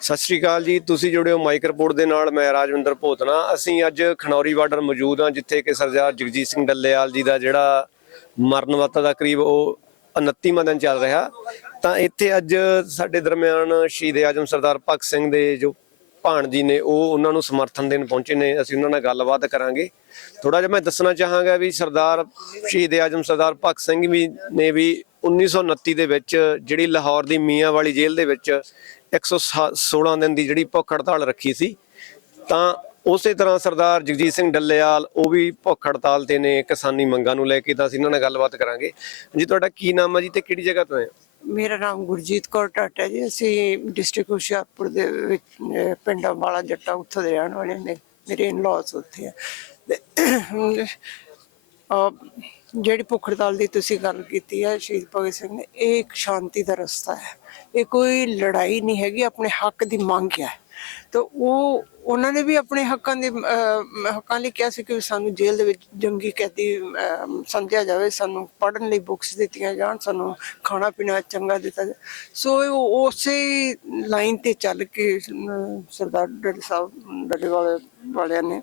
ਸਤਿ ਸ਼੍ਰੀ ਅਕਾਲ ਜੀ। ਤੁਸੀਂ ਜੁੜੇ ਹੋ ਮਾਈਕ ਰਿਪੋਰਟ ਦੇ ਨਾਲ, ਮੈਂ ਰਾਜਵਿੰਦਰ ਭੋਤਨਾ। ਅਸੀਂ ਅੱਜ ਖਨੌਰੀ ਬਾਰਡਰ ਮੌਜੂਦ ਹਾਂ, ਜਿੱਥੇ ਕਿ ਸਰਦਾਰ ਜਗਜੀਤ ਸਿੰਘ ਡੱਲੇਵਾਲ ਜੀ ਦਾ ਜਿਹੜਾ ਮਰਨ ਵਾਤਾ ਦਾ ਕਰੀਬ ਉਹ 29ਵਾਂ ਦਿਨ ਚੱਲ ਰਿਹਾ। ਤਾਂ ਇੱਥੇ ਅੱਜ ਸਾਡੇ ਦਰਮਿਆਨ ਸ਼ਹੀਦ ਆਜਮ ਸਰਦਾਰ ਭਗਤ ਸਿੰਘ ਦੇ ਜੋ ਭਾਣਜੀ ਨੇ, ਉਹ ਉਹਨਾਂ ਨੂੰ ਸਮਰਥਨ ਦੇਣ ਪਹੁੰਚੇ ਨੇ। ਅਸੀਂ ਉਹਨਾਂ ਨਾਲ ਗੱਲਬਾਤ ਕਰਾਂਗੇ। ਥੋੜਾ ਜਿਹਾ ਮੈਂ ਦੱਸਣਾ ਚਾਹਾਂਗਾ ਵੀ ਸਰਦਾਰ ਸ਼ਹੀਦ ਆਜਮ ਸਰਦਾਰ ਭਗਤ ਸਿੰਘ ਵੀ ਨੇ ਵੀ 1929 ਦੇ ਵਿੱਚ ਜਿਹੜੀ ਲਾਹੌਰ ਦੀ ਮੀਆਂ ਵਾਲੀ ਜੇਲ੍ਹ ਦੇ ਵਿੱਚ 116 ਦਿਨ ਦੀ ਜਿਹੜੀ ਭੁੱਖ ਹੜਤਾਲ ਰੱਖੀ ਸੀ, ਤਾਂ ਉਸੇ ਤਰ੍ਹਾਂ ਸਰਦਾਰ ਜਗਜੀਤ ਸਿੰਘ ਡੱਲੇਵਾਲ, ਉਹ ਵੀ ਭੁੱਖ ਹੜਤਾਲ ਤੇ ਨੇ ਕਿਸਾਨੀ ਮੰਗਾਂ ਨੂੰ ਲੈ ਕੇ, ਤਾਂ ਅਸੀਂ ਇਹਨਾਂ ਨਾਲ ਗੱਲਬਾਤ ਕਰਾਂਗੇ। ਜੀ ਤੁਹਾਡਾ ਕੀ ਨਾਮ ਹੈ ਜੀ ਤੇ ਕਿਹੜੀ ਜਗ੍ਹਾ ਤੋਂ ਆਏ ਹੋ? ਮੇਰਾ ਨਾਮ ਗੁਰਜੀਤ ਕੌਰ ਟਾਟਾ ਜੀ। ਅਸੀਂ ਡਿਸਟ੍ਰਿਕਟ ਹੁਸ਼ਿਆਰਪੁਰ ਦੇ ਵਿੱਚ ਪਿੰਡ ਵਾਲਾ ਜੱਟਾ ਉੱਥੋਂ ਦੇ ਰਹਿਣ ਵਾਲੇ ਨੇ। ਮੇਰੇ ਇਨ-ਲॉज ਉੱਥੇ ਆ। ਜਿਹੜੀ ਭੁੱਖ ਹੜਤਾਲ ਦੀ ਤੁਸੀਂ ਗੱਲ ਕੀਤੀ ਹੈ ਸ਼ਹੀਦ ਭਗਤ ਸਿੰਘ ਨੇ, ਇਹ ਇੱਕ ਸ਼ਾਂਤੀ ਦਾ ਰਸਤਾ ਹੈ। ਇਹ ਕੋਈ ਲੜਾਈ ਨਹੀਂ ਹੈਗੀ, ਆਪਣੇ ਹੱਕ ਦੀ ਮੰਗ ਹੈ। ਤਾਂ ਉਹ, ਉਹਨਾਂ ਨੇ ਵੀ ਆਪਣੇ ਹੱਕਾਂ ਦੇ ਹੱਕਾਂ ਲਈ ਕਿਹਾ ਸੀ ਕਿ ਸਾਨੂੰ ਜੇਲ੍ਹ ਦੇ ਵਿੱਚ ਜੰਗੀ ਕੈਦੀ ਸਮਝਿਆ ਜਾਵੇ, ਸਾਨੂੰ ਪੜ੍ਹਨ ਲਈ ਬੁੱਕਸ ਦਿੱਤੀਆਂ ਜਾਣ, ਸਾਨੂੰ ਖਾਣਾ ਪੀਣਾ ਚੰਗਾ ਦਿੱਤਾ ਜਾਵੇ। ਸੋ ਉਹ ਉਸੇ ਲਾਈਨ ਤੇ ਚੱਲ ਕੇ ਸਰਦਾਰ ਡੱਲੇ ਸਾਹਿਬ ਡੱਡੇ ਵਾਲੇ ਵਾਲਿਆਂ ਨੇ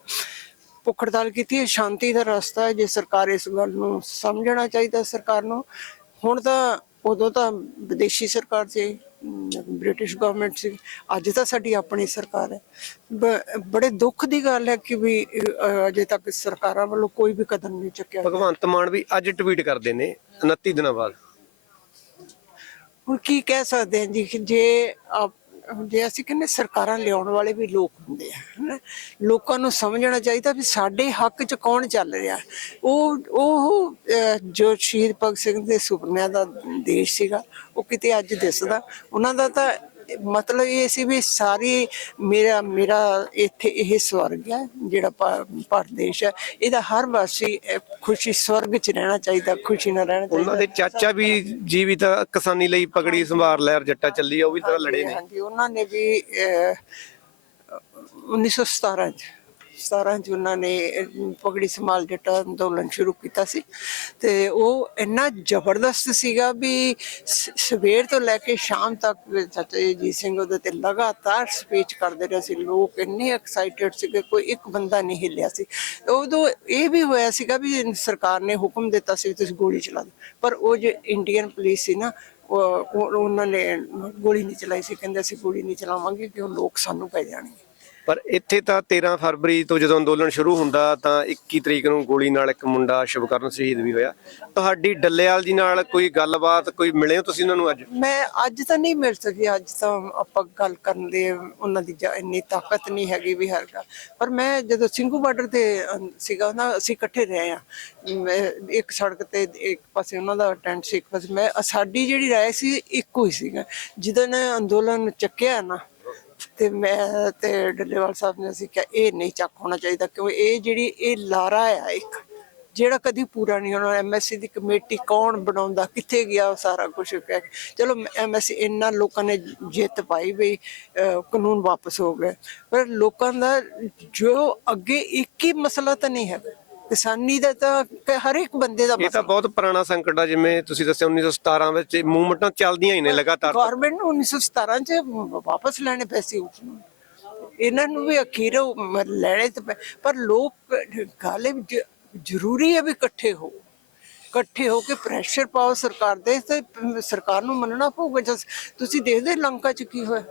ਭੁੱਖ ਹੜਤਾਲ ਕੀਤੀ। ਹੈ ਸ਼ਾਂਤੀ ਦਾ ਰਸਤਾ ਹੈ, ਜੇ ਸਰਕਾਰ ਇਸ ਗੱਲ ਨੂੰ ਸਮਝਣਾ ਚਾਹੀਦਾ ਸਰਕਾਰ ਨੂੰ। ਹੁਣ ਤਾਂ ਉਦੋਂ ਤਾਂ ਵਿਦੇਸ਼ੀ ਸਰਕਾਰ ਸੀ ਬ੍ਰਿਟਿਸ਼ ਗਵਰਨਮੈਂਟ ਸੀ ਅੱਜ ਤਾਂ ਸਾਡੀ ਆਪਣੀ ਸਰਕਾਰ ਹੈ। ਬੜੇ ਦੁੱਖ ਦੀ ਗੱਲ ਹੈ ਕਿ ਵੀ ਅਜੇ ਤੱਕ ਸਰਕਾਰਾਂ ਵੱਲੋਂ ਕੋਈ ਵੀ ਕਦਮ ਨਹੀਂ ਚੁੱਕਿਆ ਭਗਵੰਤ ਮਾਨ ਵੀ ਅੱਜ ਟਵੀਟ ਕਰਦੇ ਨੇ 29 ਦਿਨਾਂ ਬਾਅਦ। ਹੁਣ ਕੀ ਕਹਿ ਸਕਦੇ ਹਾਂ ਜੀ ਜੇ ਆਪ- ਜੇ ਅਸੀਂ ਕਹਿੰਦੇ ਸਰਕਾਰਾਂ ਲਿਆਉਣ ਵਾਲੇ ਵੀ ਲੋਕ ਹੁੰਦੇ ਆ, ਹਨਾ। ਲੋਕਾਂ ਨੂੰ ਸਮਝਣਾ ਚਾਹੀਦਾ ਵੀ ਸਾਡੇ ਹੱਕ 'ਚ ਕੌਣ ਚੱਲ ਰਿਹਾ। ਉਹ ਉਹ ਜੋ ਸ਼ਹੀਦ ਭਗਤ ਸਿੰਘ ਦੇ ਸੁਪਨਿਆਂ ਦਾ ਦੇਸ਼ ਸੀਗਾ, ਉਹ ਕਿਤੇ ਅੱਜ ਦਿਸਦਾ। ਉਹਨਾਂ ਦਾ ਤਾਂ ਮਤਲਬ ਇਹ ਸੀ ਵੀ ਸਾਰੀ ਮੇਰਾ ਮੇਰਾ ਇੱਥੇ ਇਹ ਸਵਰਗ ਹੈ ਜਿਹੜਾ ਭਾ- ਭਾਰਤ ਦੇਸ਼ ਹੈ। ਇਹਦਾ ਹਰ ਵਾਸੀ ਖੁਸ਼ੀ ਸਵਰਗ 'ਚ ਰਹਿਣਾ ਚਾਹੀਦਾ ਖੁਸ਼ੀ ਨਾਲ ਰਹਿਣਾ ਚਾਹੀਦਾ। ਉਹਨਾਂ ਦੇ ਚਾਚਾ ਵੀ ਜੀ ਵੀ ਤਾਂ ਕਿਸਾਨੀ ਲਈ ਪਗੜੀ ਸੰਭਾਰ ਲਹਿਰ ਜੱਟਾ ਚੱਲੀ ਆ ਉਹ ਵੀ ਤਾਂ ਲੜੇ ਨੇ। ਹਾਂਜੀ ਉਹਨਾਂ ਨੇ ਵੀ ਅਹ, 1917 ਚ 17 ਚ ਨੇ ਅਹ, ਪਗੜੀ ਸੰਭਾਲ ਜੱਟਾ ਅੰਦੋਲਨ ਸ਼ੁਰੂ ਕੀਤਾ ਸੀ। ਤੇ ਉਹ ਇੰਨਾ ਜ਼ਬਰਦਸਤ ਸੀਗਾ ਵੀ ਸ- ਸਵੇਰ ਤੋਂ ਲੈ ਕੇ ਸ਼ਾਮ ਤੱਕ ਚਾਚਾ ਜੀ ਸਿੰਘ ਉਹਦੇ ਤੇ ਲਗਾਤਾਰ ਸਪੀਚ ਕਰਦੇ ਰਹੇ ਸੀ। ਲੋਕ ਇੰਨੇ ਐਕਸਾਈਟਡ ਸੀਗੇ ਕੋਈ ਇੱਕ ਬੰਦਾ ਨਹੀਂ ਹਿੱਲਿਆ ਸੀ। ਉਦੋਂ ਇਹ ਵੀ ਹੋਇਆ ਸੀਗਾ ਵੀ ਸਰਕਾਰ ਨੇ ਹੁਕਮ ਦਿੱਤਾ ਸੀ ਵੀ ਤੁਸੀਂ ਗੋਲੀ ਚਲਾ ਦਿਓ। ਪਰ ਉਹ ਜੋ ਇੰਡੀਅਨ ਪੁਲਿਸ ਸੀ ਨਾ ਉਹ ਉਹਨਾਂ ਨੇ ਗੋਲੀ ਨਹੀਂ ਚਲਾਈ ਸੀ। ਕਹਿੰਦੇ ਅਸੀਂ ਗੋਲੀ ਨਹੀਂ ਚਲਾਵਾਂਗੇ ਕਿ ਉਹ ਲੋਕ ਸਾਨੂੰ ਪੈ ਜਾਣਗੇ। ਪਰ ਇੱਥੇ ਤਾਂ 13 ਫਰਵਰੀ ਤੋਂ ਜਦੋਂ ਅੰਦੋਲਨ ਸ਼ੁਰੂ ਹੁੰਦਾ ਤਾਂ 21 ਤਰੀਕ ਨੂੰ ਗੋਲੀ ਨਾਲ ਇੱਕ ਮੁੰਡਾ ਸ਼ਿਵਕਰਨ ਸ਼ਹੀਦ ਵੀ ਹੋਇਆ। ਤੁਹਾਡੀ ਡੱਲੇਵਾਲ ਜੀ ਨਾਲ ਕੋਈ ਗੱਲਬਾਤ ਕੋਈ ਮਿਲੇ ਹੋ ਤੁਸੀਂ ਉਹਨਾਂ ਨੂੰ ਅੱਜ? ਮੈਂ ਅੱਜ ਤਾਂ ਨਹੀਂ ਮਿਲ ਸਕੀ ਅੱਜ ਤਾਂ ਆਪਾਂ ਗੱਲ ਕਰਨ ਦੇ ਉਹਨਾਂ ਦੀ ਇੰਨੀ ਤਾਕਤ ਨਹੀਂ ਹੈਗੀ ਵੀ ਹਰ ਗੱਲ। ਪਰ ਮੈਂ ਜਦੋਂ ਸਿੰਘੂ ਬਾਰਡਰ ਤੇ ਅੰ, ਸੀਗਾ ਨਾ ਅਸੀਂ ਇਕੱਠੇ ਰਹੇ ਆ ਇੱਕ ਸੜਕ ਤੇ ਇੱਕ ਪਾਸੇ ਉਹਨਾਂ ਦਾ ਟੈਂਟ ਸੀ ਇੱਕ ਪਾਸੇ ਮੈਂ ਸਾਡੀ ਜਿਹੜੀ ਰਾਏ ਸੀ ਇੱਕੋ ਹੀ ਸੀਗਾ। ਜਦੋਂ ਅੰਦੋਲਨ ਚੱਕਿਆ ਨਾ ਤੇ ਮੈਂ ਤੇ ਡੱਲੇਵਾਲ ਸਾਹਿਬ ਨੇ ਅਸੀਂ ਕਿਹਾ, ਇਹ ਨਹੀਂ ਚੱਕ ਹੋਣਾ ਚਾਹੀਦਾ ਕਿਉਂ ਇਹ ਜਿਹੜੀ, ਇਹ ਲਾਰਾ ਆ ਇੱਕ, ਜਿਹੜਾ ਕਦੀ ਪੂਰਾ ਨਹੀਂ ਹੋਣਾ। ਐਮਐਸਸੀ ਦੀ ਕਮੇਟੀ ਕੌਣ ਬਣਾਉਂਦਾ, ਕਿੱਥੇ ਗਿਆ ਉਹ ਸਾਰਾ ਕੁਝ ਕਹਿ ਕੇ। ਚਲੋ ਐਮਐਸਸੀ ਇੰਨਾ ਲੋਕਾਂ ਨੇ ਜਿੱਤ ਪਾਈ ਵੀ ਕਾਨੂੰਨ ਵਾਪਸ ਹੋ ਗਏ। ਪਰ ਲੋਕਾਂ ਦਾ ਜੋ ਅੱਗੇ ਇੱਕ ਹੀ ਮਸਲਾ ਤਾਂ ਨਹੀਂ ਹੈ ਕਿਸਾਨੀ ਦਾ ਤਾਂ ਕ- ਹਰ ਇੱਕ ਬੰਦੇ ਦਾ ਇਹ ਤਾਂ ਬਹੁਤ ਪੁਰਾਣਾ ਸੰਕਟ ਆ ਜਿਵੇਂ ਤੁਸੀਂ ਦੱਸਿਆ 1917 ਵਿੱਚ ਮੂਵਮੈਂਟਾਂ ਚੱਲਦੀਆਂ ਹੀ ਨੇ ਲਗਾਤਾਰ। ਗਵਰਨਮੈਂਟ ਨੂੰ 1917 ਚ ਵਾਪਸ ਲੈਣੇ ਪਏ ਸੀ ਉਸ ਨੂੰ। ਇਹਨਾਂ ਨੂੰ ਵੀ ਅਖੀਰ ਉਹ ਮ- ਲੈਣੇ ਤੇ ਪਰ ਲੋਕ ਗਾਲੇ ਵਿੱਚ ਜ਼ਰੂਰੀ ਹੈ ਵੀ ਇਕੱਠੇ ਹੋ। ਇਕੱਠੇ ਹੋ ਕੇ ਪ੍ਰੈਸ਼ਰ ਪਾਓ ਸਰਕਾਰ ਦੇ ਤੇ ਸਰਕਾਰ ਨੂੰ ਮੰਨਣਾ ਪਊਗਾ। ਜਦ ਤੁਸੀਂ ਦੇਖਦੇ ਲੰਕਾ ਚ ਕੀ ਹੋਇਆ?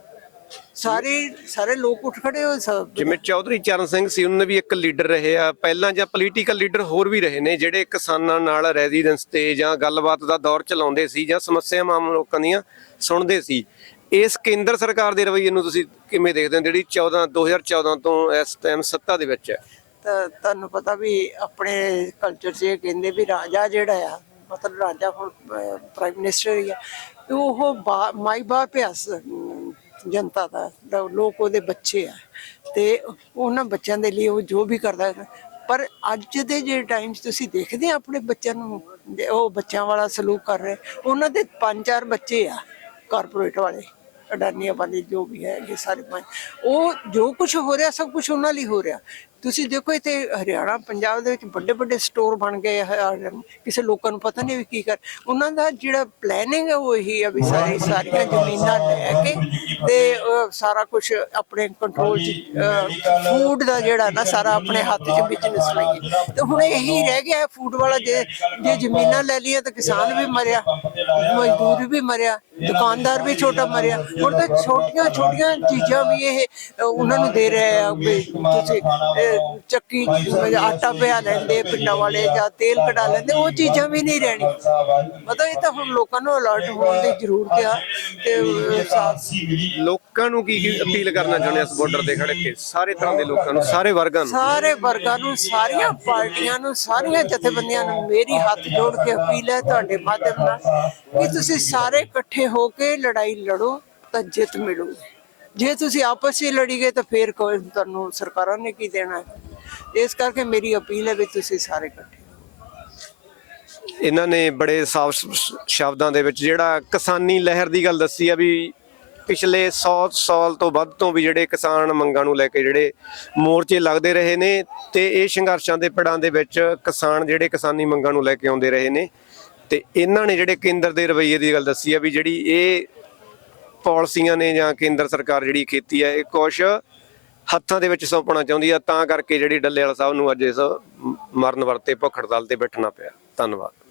ਸਾਰੇ ਸਾਰੇ ਲੋਕ ਉੱਠ ਖੜੇ ਹੋ ਸਭ। ਜਿਵੇਂ ਚੌਧਰੀ ਚਰਨ ਸਿੰਘ ਸੀ ਉਹਨਾਂ ਵੀ ਇੱਕ ਲੀਡਰ ਰਹੇ ਆ। ਪਹਿਲਾਂ ਜਾਂ ਪੋਲੀਟੀਕਲ ਲੀਡਰ ਹੋਰ ਵੀ ਰਹੇ ਨੇ ਜਿਹੜੇ ਕਿਸਾਨਾਂ ਨਾਲ ਰੈਜ਼ੀਡੈਂਸ ਤੇ ਜਾਂ ਗੱਲਬਾਤ ਦਾ ਦੌਰ ਚਲਾਉਂਦੇ ਸੀ ਜਾਂ ਸਮੱਸਿਆਵਾਂ ਲੋਕਾਂ ਦੀਆਂ ਸੁਣਦੇ ਸੀ। ਇਸ ਕੇਂਦਰ ਸਰਕਾਰ ਦੇ ਰਵੱਈਏ ਨੂੰ ਤੁਸੀਂ ਕਿਵੇਂ ਦੇਖਦੇ ਹੋ? ਜਿਹੜੀ 14 2014 ਤੋਂ ਇਸ ਟਾਈਮ ਸੱਤਾ ਦੇ ਵਿੱਚ ਹੈ। ਤਾਂ ਤੁਹਾਨੂੰ ਪਤਾ ਵੀ ਆਪਣੇ ਕਲਚਰ 'ਚ ਇਹ ਕਹਿੰਦੇ ਵੀ ਰਾਜਾ ਜਿਹੜਾ ਆ ਮਤਲਬ ਰਾਜਾ ਹੁਣ ਪ੍ਰਾਈਮ ਮਿਨਿਸਟਰ ਹੀ ਆ ਉਹ ਮਾਈ ਬਾਪ ਆ ਜਨਤਾ ਦਾ ਤਾਂ ਲੋਕ ਉਹਦੇ ਬੱਚੇ ਆ। ਤੇ ਉਹਨਾਂ ਬੱਚਿਆਂ ਦੇ ਲਈ ਉਹ ਜੋ ਵੀ ਕਰਦਾ ਹੈ। ਪਰ ਅੱਜ ਦੇ ਜਿਹੜੇ ਟਾਈਮ 'ਚ ਤੁਸੀਂ ਦੇਖਦੇ ਆ ਆਪਣੇ ਬੱਚਿਆਂ ਨੂੰ ਜੇ ਉਹ ਬੱਚਿਆਂ ਵਾਲਾ ਸਲੂਕ ਕਰ ਰਹੇ। ਉਹਨਾਂ ਦੇ ਪੰਜ ਚਾਰ ਬੱਚੇ ਆ ਕਾਰਪੋਰੇਟ ਵਾਲੇ। ਅਡਾਨੀਆਂ ਵਾਲੇ ਜੋ ਵੀ ਹੈ ਇਹ ਸਾਰੇ ਪੰਜ। ਉਹ ਜੋ ਕੁਝ ਹੋ ਰਿਹਾ ਸਭ ਕੁਝ ਉਹਨਾਂ ਲਈ ਹੋ ਰਿਹਾ। ਤੁਸੀਂ ਦੇਖੋ ਇੱਥੇ ਹਰਿਆਣਾ ਪੰਜਾਬ ਦੇ ਵਿੱਚ ਵੱਡੇ ਵੱਡੇ ਸਟੋਰ ਬਣ ਗਏ ਆ ਕਿਸੇ ਲੋਕਾਂ ਨੂੰ ਪਤਾ ਨਹੀਂ ਵੀ ਕੀ ਕਰ ਉਹਨਾਂ ਦਾ ਜਿਹੜਾ ਪਲੈਨਿੰਗ ਹੈ ਉਹ ਇਹੀ ਆ ਵੀ ਸਾਰੀ ਸਾਰੀਆਂ ਜ਼ਮੀਨਾਂ ਲੈ ਕੇ ਤੇ ਸਾਰਾ ਕੁਝ ਆਪਣੇ ਕੰਟਰੋਲ ਚ ਫੂਡ ਦਾ ਜਿਹੜਾ ਨਾ ਸਾਰਾ ਆਪਣੇ ਹੱਥ 'ਚ ਬਿਜ਼ਨਸ ਲਈਏ ਤੇ ਹੁਣ ਇਹੀ ਰਹਿ ਗਿਆ ਫੂਡ ਵਾਲਾ ਜੇ ਜੇ ਜ਼ਮੀਨਾਂ ਲੈ ਲਈਆਂ ਤਾਂ ਕਿਸਾਨ ਵੀ ਮਰਿਆ ਮਜ਼ਦੂਰ ਵੀ ਮਰਿਆ ਦੁਕਾਨਦਾਰ ਵੀ ਛੋਟਾ ਮਰਿਆ। ਹੁਣ ਤਾਂ ਛੋਟੀਆਂ ਛੋਟੀਆਂ ਚੀਜ਼ਾਂ ਵੀ ਇਹ ਉਹਨਾਂ ਨੂੰ ਦੇ ਰਹੇ ਆ ਵੀ ਤੁਸੀਂ ਚੱਕੀ ਆਟਾ ਪਿਆ ਲੈਂਦੇ ਪਿੰਡਾਂ ਵਾਲੇ ਜਾਂ ਤੇਲ ਕਢਾ ਲੈਂਦੇ ਉਹ ਚੀਜ਼ਾਂ ਵੀ ਨਹੀਂ ਰਹਿਣੀਆਂ। ਮਤਲਬ ਇਹ ਤਾਂ ਹੁਣ ਲੋਕਾਂ ਨੂੰ ਅਲਰਟ ਹੋਣ ਦੀ ਜ਼ਰੂਰਤ ਆ ਤੇ ਲੋਕਾਂ ਨੂੰ ਕੀ ਅਪੀਲ ਕਰਨਾ ਚਾਹੁੰਦੇ ਆ ਇਸ ਬਾਰਡਰ ਤੇ ਖੜ ਕੇ? ਸਾਰੇ ਤਰ੍ਹਾਂ ਦੇ ਲੋਕਾਂ ਨੂੰ ਸਾਰੇ ਵਰਗਾਂ ਨੂੰ? ਸਾਰੇ ਵਰਗਾਂ ਨੂੰ ਸਾਰੀਆਂ ਪਾਰਟੀਆਂ ਨੂੰ ਸਾਰੀਆਂ ਜਥੇਬੰਦੀਆਂ ਨੂੰ ਮੇਰੀ ਹੱਥ ਜੋੜ ਕੇ ਅਪੀਲ ਹੈ ਤੁਹਾਡੇ ਮਾਧਿਅਮ ਨਾਲ ਕਿ ਤੁਸੀਂ ਸਾਰੇ ਇਕੱਠੇ ਹੋ ਕੇ ਲੜਾਈ ਲੜੋ। ਤਾਂ ਜਿੱਤ ਮਿਲੂਗੀ। ਜੇ ਤੁਸੀਂ ਆਪਸ ਵਿੱਚ ਲੜੀ ਗਏ ਤਾਂ ਫੇਰ ਕੋਈ ਤੁਹਾਨੂੰ ਸਰਕਾਰਾਂ ਨੇ ਕੀ ਦੇਣਾ? ਹੈ ਇਸ ਕਰਕੇ ਮੇਰੀ ਅਪੀਲ ਹੈ ਵੀ ਤੁਸੀਂ ਸਾਰੇ ਇਕੱਠੇ ਇਹਨਾਂ ਨੇ ਬੜੇ ਸਾਫ਼ ਸ਼- ਸ਼ਬਦਾਂ ਦੇ ਵਿੱਚ ਜਿਹੜਾ ਕਿਸਾਨੀ ਲਹਿਰ ਦੀ ਗੱਲ ਦੱਸੀ ਆ ਵੀ ਪਿਛਲੇ 100 ਸਾਲ ਤੋਂ ਵੱਧ ਤੋਂ ਵੀ ਜਿਹੜੇ ਕਿਸਾਨ ਮੰਗਾਂ ਨੂੰ ਲੈ ਕੇ ਜਿਹੜੇ ਮੋਰਚੇ ਲੱਗਦੇ ਰਹੇ ਨੇ ਤੇ ਇਹ ਸੰਘਰਸ਼ਾਂ ਦੇ ਪੜਾਂ ਦੇ ਵਿੱਚ ਕਿਸਾਨ ਜਿਹੜੇ ਕਿਸਾਨੀ ਮੰਗਾਂ ਨੂੰ ਲੈ ਕੇ ਆਉਂਦੇ ਰਹੇ ਨੇ ਤੇ ਇਹਨਾਂ ਨੇ ਜਿਹੜੇ ਕੇਂਦਰ ਦੇ ਰਵੱਈਏ ਦੀ ਗੱਲ ਦੱਸੀ ਆ ਵੀ ਜਿਹੜੀ ਇਹ ਪਾਲਿਸੀਆਂ ਨੇ ਜਾਂ ਕੇਂਦਰ ਸਰਕਾਰ ਜਿਹੜੀ ਖੇਤੀ ਹੈ, ਇਹ ਕੁਛ ਹੱਥਾਂ ਦੇ ਵਿੱਚ ਸੌਂਪਣਾ ਚਾਹੁੰਦੀ ਆ, ਤਾਂ ਕਰਕੇ ਜਿਹੜੀ ਡੱਲੇ ਵਾਲਾ ਸਾਹਿਬ ਨੂੰ ਅੱਜ ਇਸ ਮਰਨ ਵਰਤੇ ਭੁੱਖ ਹੜਤਾਲ ਤੇ ਬੈਠਣਾ ਪਿਆ। ਧੰਨਵਾਦ।